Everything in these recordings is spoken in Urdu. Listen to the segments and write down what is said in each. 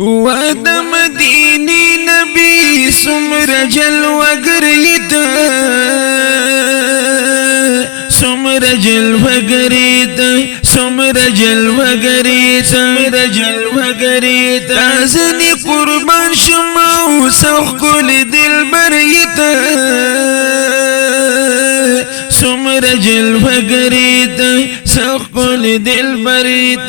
واد مدینی نبی سمر جلوگریت سمر جلوگریت سمر جلوگریت سمر جلوگریت تازنی قربان شما و سوخ کل دل بریت سمر جلوگریت سوخ کل دل بریت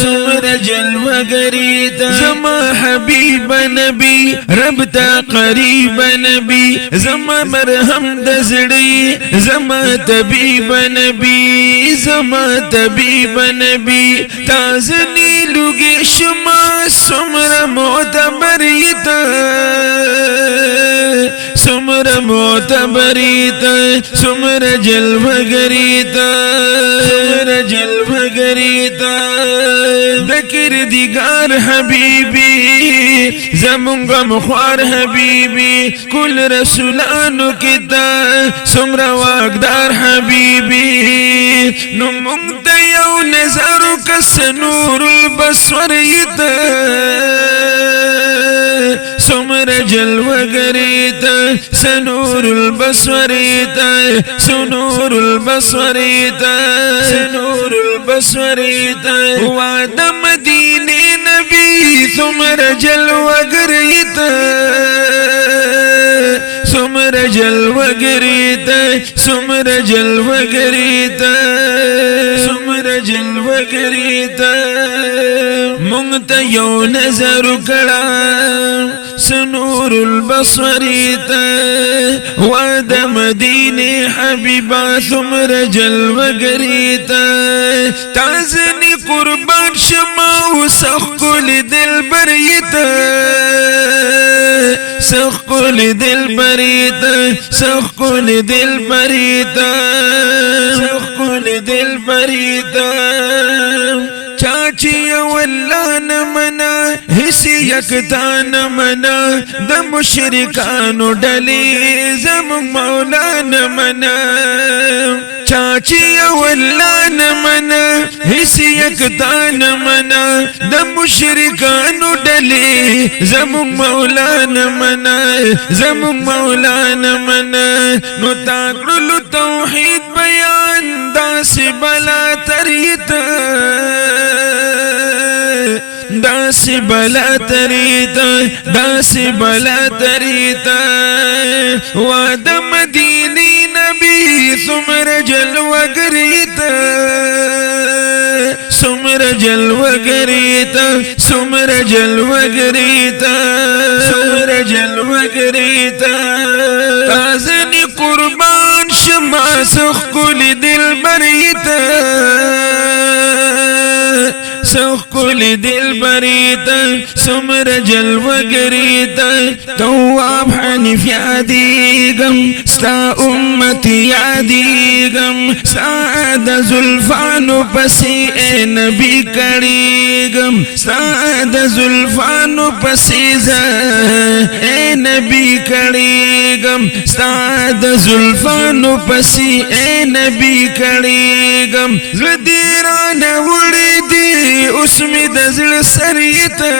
سمر جلوگریت زما حبیب نبی رب تا قریب نبی زما مرهم دزڑی زما طبیب نبی زما طبیب نبی تازنی لوگی شما سمر معتبریت سمر معتبریت سمر جلوگریت سمر جلوگریت ذکر دیگار حبیبی زمونگا مخوار حبیبی کل رسولانو کتا سمر واقدار حبیبی نمونگتا یو نظرو کس نور البصوریت سمر جلوگریت سنور البصوریت سنور البصوریت سنور البصوریت وعد مدینی نبی سمر جلوگریت سمر جلوگریت سمر جلوگریت سمر جلوگریت مونگتا یو نظر کڑا سنور البصریت وعد مدینی حبیبا سمر جلوگریت تازنی قربان شما و سخ کل دل بریت سخ کل دل بریت سخ کل دل بریت سخ کل دل بریت چاچی واللہ نمنا حسی یکتا نمنا دا مشرکانو ڈلی زمان مولا نمنا چاچی واللہ نمنا حسی یکتا نمنا دا مشرکانو ڈلی زمان مولا نمنا زمان مولا نمنا نو تاکرلو توحید بیان دا سی بلا تریتا داس بلا تریتا داس بلا تریتا وعد مدینی نبی سمر جلوگریتا سمر جلوگریتا سمر جلوگریتا سمر جلوگریتا تازنی قربان شما سخ کل دل بریتا سخ کل دل بریتا سمر جلوگریتا تواب حنیف یادیگم ستا امتی یادیگم سعد زلفانو پسی اے نبی کڑیگم سعد زلفانو پسی زا اے نبی کڑیگم سعد زلفانو پسی اے نبی کڑیگم زدیران وڑی دی اسمی دزل سریتا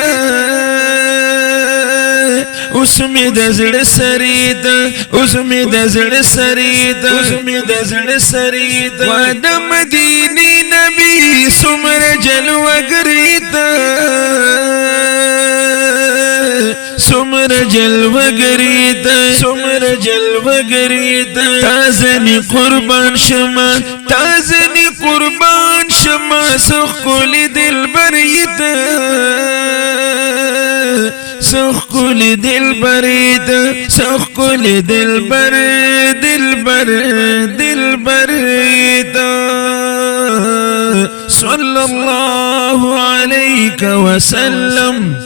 اسمی دزل سریتا اسمی دزل سریتا اسمی دزل سریتا وعد مدینی نبی سمر جلوگریتا سمر جلوگریتا سمر جلوگریتا تازنی قربان شما تازنی قربان شما سخ کل دل بریتا سخ کل دل بریتا سخ کل دل بر دل بر دل بریتا صلی اللہ علیہ وسلم.